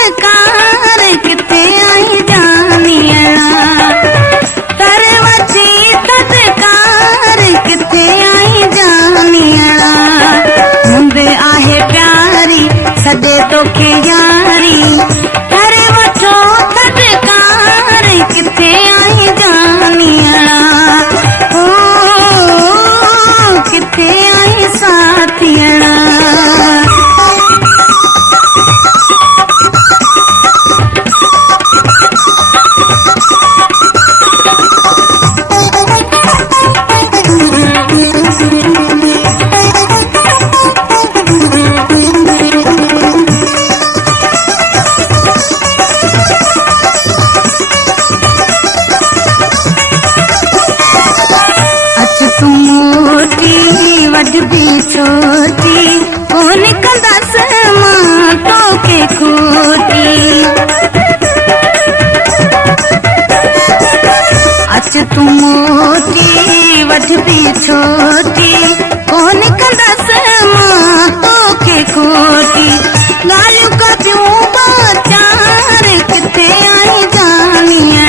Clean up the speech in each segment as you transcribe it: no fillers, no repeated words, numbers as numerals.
थदकार किथे आई जानिया तर वची थदकार किथे आई जानिया मुंदे आहे प्यारी सदे तोखे यारी तर वठो थदकार किथे आई जानिया ओ किथे आई साथिया वॾी छोटी कोन कंदसि मां तोखे खोटी अच तूं मोटी वॾी छोटी कोन कंदसि मां तोखे खोटी ॻाल्हियूं कबियूं ॿ चार किथे आई जानिया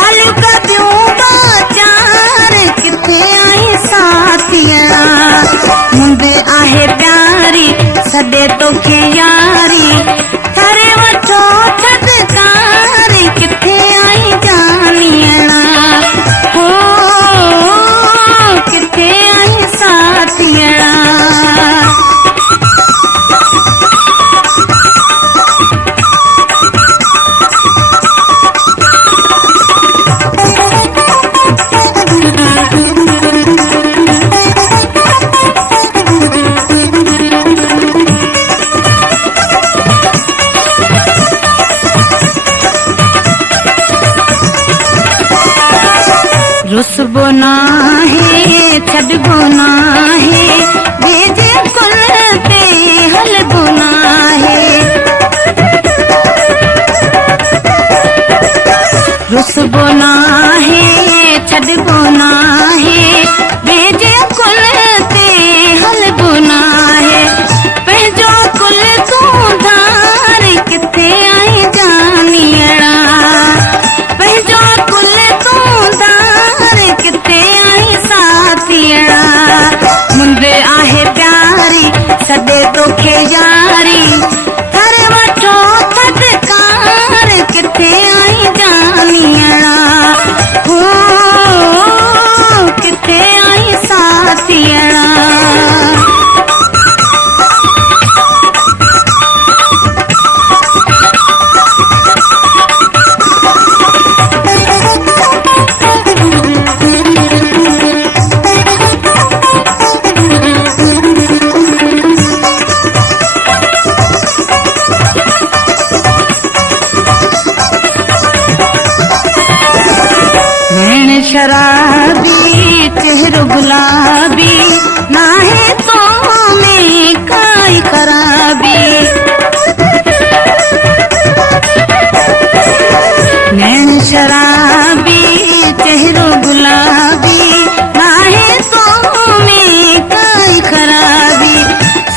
ॻाल्हियूं कबियूं ॿ चार किथे आई साथिया मुंदे आहे प्यारी सॾे तोखे यारी करे वठो थदकार किथे आई जानिया हो किथे आई साथिया रुसबो नाहे छॾबो नाहे भेजे कुल ते हलबो नाहे रुसबो नाहे छॾबो नाहे भेजे कुल ते हलबो नाहे पंहिंजो कुल तूं धार किथे आई जानिया पंहिंजो कुल तूं धार किथे आई साथिया मुंदे आहे प्यारी सॾे तोखे यारी कर वठो थदकार किथे आई जानिया हो किथे आई साथिया शराबी चेहरो गुलाबी नाहे तो में काई खराबी नैन शराबी चेहरो गुलाबी नाहे तो में काई खराबी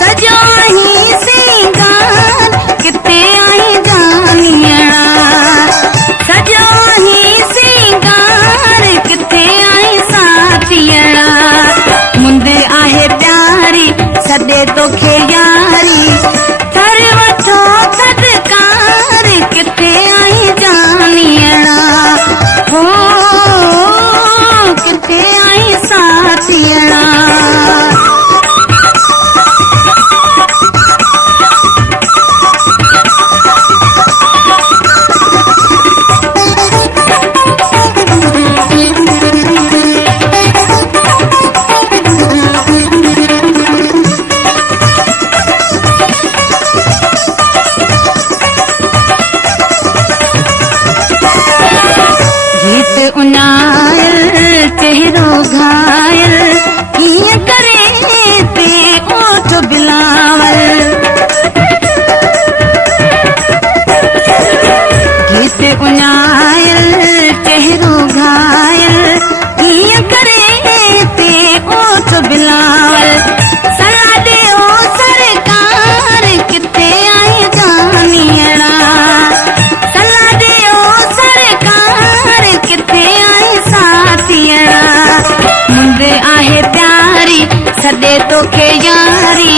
सजो ही सिंगार किथे आई जानिया सजो ही सिंगार किथे प्यारी सदे तोखे यारी